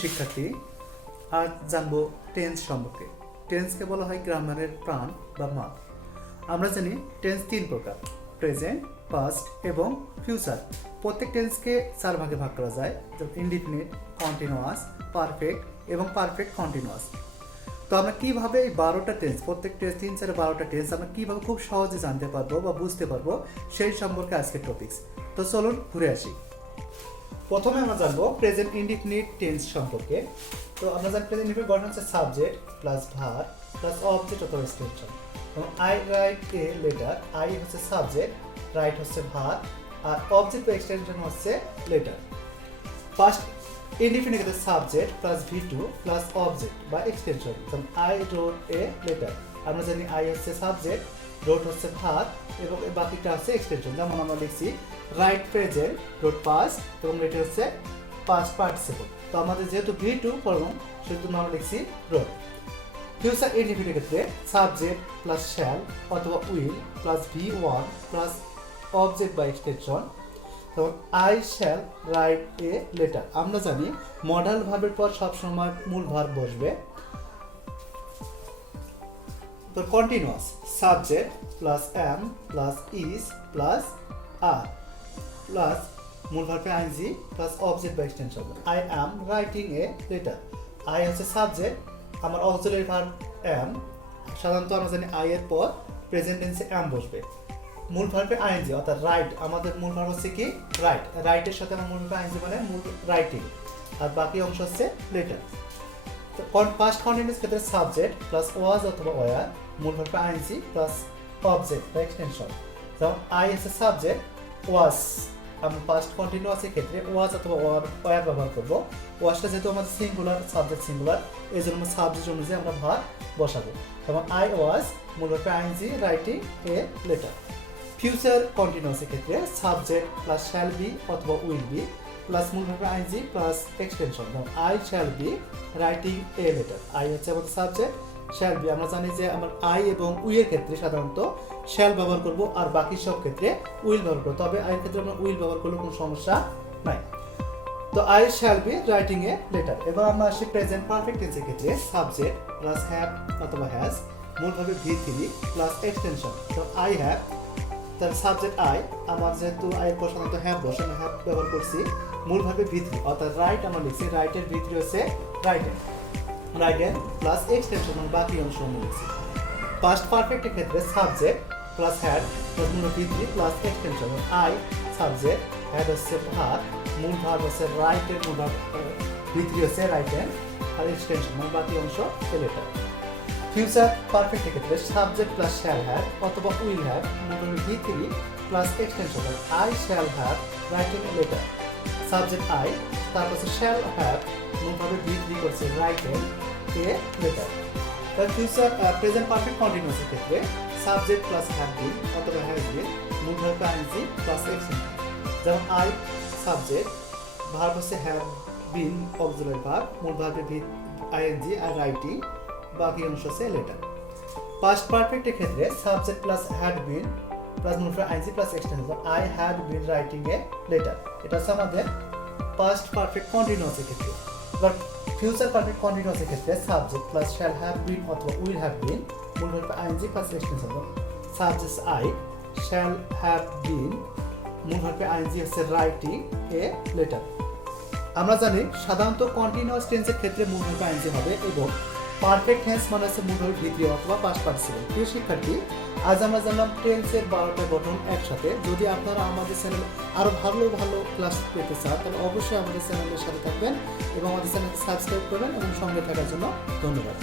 শিক্ষার্থী, আজ জানবো টেন্স সম্পর্কে। টেন্সকে বলা হয় গ্রামারের প্রাণ বা মা। আমরা জানি টেন্স তিন প্রকার: প্রেজেন্ট, পাস্ট এবং ফিউচার। প্রত্যেক টেন্সকে চার ভাগে ভাগ করা যায়, যেমন ইনডিফিনিট, কন্টিনিউয়াস, পারফেক্ট এবং পারফেক্ট কন্টিনিউয়াস। তো আমরা কীভাবে এই 12টা টেন্স, প্রত্যেক টেন্স 3-4-12টা টেন্স আমরা কীভাবে খুব সহজে জানতে পারবো বা বুঝতে পারবো, সেই সম্পর্কে আজকের টপিকস। তো চলুন ঘুরে আসি। প্রথমে আমরা জানবো প্রেজেন্ট ইনডিফিনিট টেন্স সম্পর্কে। তো আমরা জানি প্রেজেন্ট ইনডিফিনিট গঠন হচ্ছে subject plus verb plus object অথবা এক্সটেনশন। এবং I write a letter, I হচ্ছে সাবজেক্ট, রাইট হচ্ছে ভার্ব, আর অবজেক্ট বা এক্সটেনশন হচ্ছে লেটার। ফার্স্ট ইনডিফিনিট ক্ষেত্রে subject plus V2 plus object বা এক্সটেনশন। যেমন আই রোট এ লেটার, আমরা জানি আই হচ্ছে সাবজেক্ট, রোট হচ্ছে ভার্ব এবং বাকিটা হচ্ছে এক্সটেনশন। যেমন আমরা লিখছি রাইট প্রেজেন্ট, রোট পাস্ট এবং লেটার হচ্ছে পাস্ট পার্টিসিপল। তো আমাদের যেহেতু V2 ফর্ম, সেজন্য আমরা লিখছি রোট। ফিউচার ইনডিফিনিট ক্ষেত্রে সাবজেক্ট প্লাস শ্যাল অথবা will plus V1 plus object বা এক্সটেনশন। তখন I shall write a letter, আমরা জানি মডাল ভার্বের পর সবসময় মূল ভার্ব বসবে। তো continuous subject plus am plus is plus are plus মূল ভার্বে আইএনজি প্লাস অবজেক্ট বা extension. I am writing a letter, I হচ্ছে সাবজেক্ট, আমার অক্সিলারি ভার্ব অ্যাম। সাধারণত আমরা জানি আই এর পর প্রেজেন্ট টেন্সে অ্যাম বসবে। মূল ভার্বে আইএনজি অর্থাৎ রাইট, আমাদের মূল ভার্ব হচ্ছে কি রাইট, রাইটের সাথে আমার মূল ভার্বে আইএনজি মানে মূল রাইটিং, আর বাকি অংশ হচ্ছে লেটার। তো পাস্ট কন্টিনিউয়াস ক্ষেত্রে সাবজেক্ট প্লাস ওয়াজ অথবা ওয়ার, মূল ভার্বে আইএনজি প্লাস অবজেক্ট বা এক্সটেনশন। যেমন আই হচ্ছে সাবজেক্ট, ওয়াজ, আমরা পাস্ট কন্টিনিউয়াসের ক্ষেত্রে ওয়াজ অথবা ওয়ার ব্যবহার করব। ওয়াজটা যেহেতু আমাদের সিঙ্গুলার, সাবজেক্ট সিঙ্গুলার, এই জন্য সাবজেক্ট অনুযায়ী আমরা ভার্ব বসাবো। এবং আই ওয়াজ, মূল ভার্বে ING writing a letter. Future কন্টিনিউয়াসের ক্ষেত্রে সাবজেক্ট প্লাস শ্যাল বি অথবা উইল বি প্লাস মূল ভার্বে আইএনজি প্লাস এক্সটেনশন। যেমন I shall be writing a letter, I হচ্ছে আমাদের সাবজেক্ট, শ্যাল বি, আমরা জানি যে আমার আই এবং উইয়ের ক্ষেত্রে সাধারণত শ্যাল ব্যবহার করব আর বাকি সব ক্ষেত্রে উইল ব্যবহার করবো, তবে আইয়ের ক্ষেত্রে আমরা উইল ব্যবহার করলে কোনো সমস্যা নাই। তো I shall be writing a letter. এবার আমরা আসি প্রেজেন্ট পারফেক্ট টেন্সের ক্ষেত্রে সাবজেক্ট প্লাস হ্যাভ অথবা হ্যাজ, মূল ভার্বে V3 প্লাস এক্সটেনশন। তো আই হ্যাভ, তার সাবজেক্ট আই, আমার যেহেতু আই পর সাধারণত হ্যাভ বসে, আমি হ্যাভ ব্যবহার করছি। মূল ভাবে V3 অর্থাৎ রাইট আমরা লিখছি, রাইটের V3 হচ্ছে রাইটের, রাইটের প্লাস এক্সটেনশন মানে বাকি অংশ আমরা লিখছি। পাস্ট পারফেক্টের ক্ষেত্রে সাবজেক্ট প্লাস হ্যাড প্লাস মূল V3 plus extension. I subject, had হচ্ছে ভার্ব, মূল ভার্ব হচ্ছে রাইটের, মূল ভার্ব V3 হচ্ছে রাইটের আর এক্সটেনশন মানে বাকি অংশ লেটার। ফিউচার পারফেক্টের ক্ষেত্রে সাবজেক্ট প্লাস শ্যাল হ্যাভ অথবা will have, V3 plus extension. I shall have writing a letter, subject I, তারপর শ্যাল হ্যাভ, মূল ভাবে V3 করছে রাইটিং এ লেটার। তার ফিউচার প্রেজেন্ট পারফেক্ট কন্টিনিউয়াসের ক্ষেত্রে সাবজেক্ট প্লাস হ্যাভ বিন অথবা হ্যাজ বিন, মূল ভাবে আইএনজি প্লাস এক্সটেনশন। যেমন আই সাবজেক্ট, ভার্ব হচ্ছে হ্যাভ বিন অক্সিলারি ভার্ব, মূল ভাবে আইএনজি আর রাইটিং, বাকি অংশ হচ্ছে লেটার। পাস্ট পারফেক্টের ক্ষেত্রে subject plus had been plus মূল verb ING plus extension. I had been writing a letter, এটা হচ্ছে আমাদের পাস্ট পারফেক্ট কন্টিনিউয়াসের ক্ষেত্রে। এবার ফিউচার পারফেক্ট কন্টিনিউয়াসের ক্ষেত্রে subject plus shall have been অথবা উইল হ্যাভ বিন, মূল verb ING plus extension. Subject I, shall have been, মূল ভার্ব আইএনজি হচ্ছে রাইটিং এ লেটার। আমরা জানি সাধারণত কন্টিনিউয়াস টেন্সের ক্ষেত্রে মূল ভার্ব আইএনজি হবে এবং পারফেক্ট টেন্স মানে হচ্ছে মূল ভার্ব V3 অথবা পাস্ট পার্টিসিপল। প্রিয় শিক্ষার্থী, আজ আমরা জানলাম টেন্সের 12টা গঠন একসাথে। যদি আপনারা আমাদের চ্যানেলে আরও ভালো ভালো ক্লাস পেতে চান, তাহলে অবশ্যই আমাদের চ্যানেলের সাথে থাকবেন এবং আমাদের চ্যানেলকে সাবস্ক্রাইব করবেন এবং সঙ্গে থাকার জন্য ধন্যবাদ।